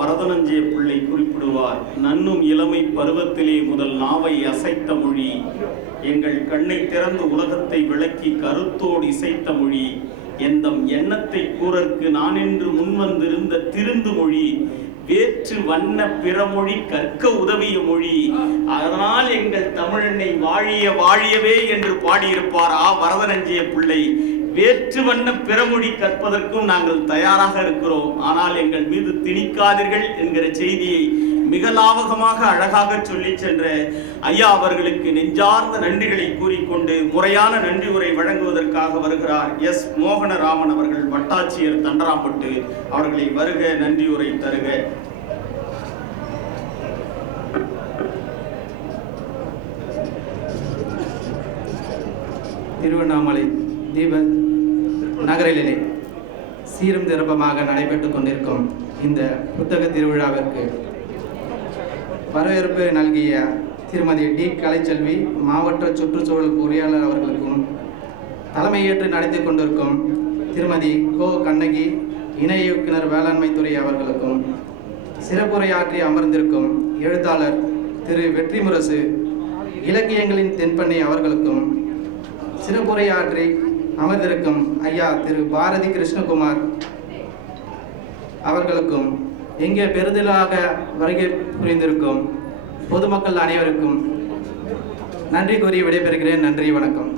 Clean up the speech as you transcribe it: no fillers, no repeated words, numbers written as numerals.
வரதனஞ்சய பிள்ளை குறிப்பிடுவார். நன்னும் இளமை பருவத்திலே முதல் நாவை அசைத்த மொழி, எங்கள் கண்ணை திறந்து உலகத்தை விளக்கி கருத்தோடு இசைத்த மொழி, எந்தம் எண்ணத்தை கூறற்கு நான் என்று முன்வந்திருந்த திருந்து மொழி, வேற்று வண்ண பிறமொழி கற்க உதவிய மொழி, அதனால் எங்கள் தமிழனை வாழிய வாழியவே என்று பாடியிருப்பார் வரதனஞ்சய பிள்ளை. வேற்று வண்ண பிறமொழி கற்பதற்கும் நாங்கள் தயாராக இருக்கிறோம், ஆனால் எங்கள் மீது திணிக்காதீர்கள் என்கிற செய்தியை மிக லாவகமாக அழகாக சொல்லி சென்ற ஐயா அவர்களுக்கு நெஞ்சார்ந்த நன்றிகளை கூறிக்கொண்டு முறையான நன்றி உரை வழங்குவதற்காக வருகிறார் எஸ் மோகனராமன் அவர்கள், வட்டாட்சியர் தண்டராம்பட்டு. அவர்களை வருக, நன்றி உரை தருக. திருவண்ணாமலை தீப நகரிலே சீரும் சிறப்பமாக நடைபெற்றுக் கொண்டிருக்கும் இந்த புத்தக திருவிழாவிற்கு வரவேற்பு நல்கிய திருமதி டி கலைச்செல்வி மாவட்ட சுற்றுச்சூழல் பொறியாளர் அவர்களுக்கும், தலைமையேற்று நடத்தி கொண்டிருக்கும் திருமதி கோ கண்ணகி இணை இயக்குனர் வேளாண்மை துறை அவர்களுக்கும், சிறப்புரையாற்றி அமர்ந்திருக்கும் எழுத்தாளர் திரு வெற்றிமுரசு இலக்கியங்களின் தென்பண்ணை அவர்களுக்கும், சிறப்புரையாற்றி அமர்ந்திருக்கும் ஐயா திரு பாரதி கிருஷ்ணகுமார் அவர்களுக்கும், இங்கே பெருதிலாக வருகை புரிந்திருக்கும் பொதுமக்கள் அனைவருக்கும் நன்றி கூறி விடைபெறுகிறேன். நன்றி, வணக்கம்.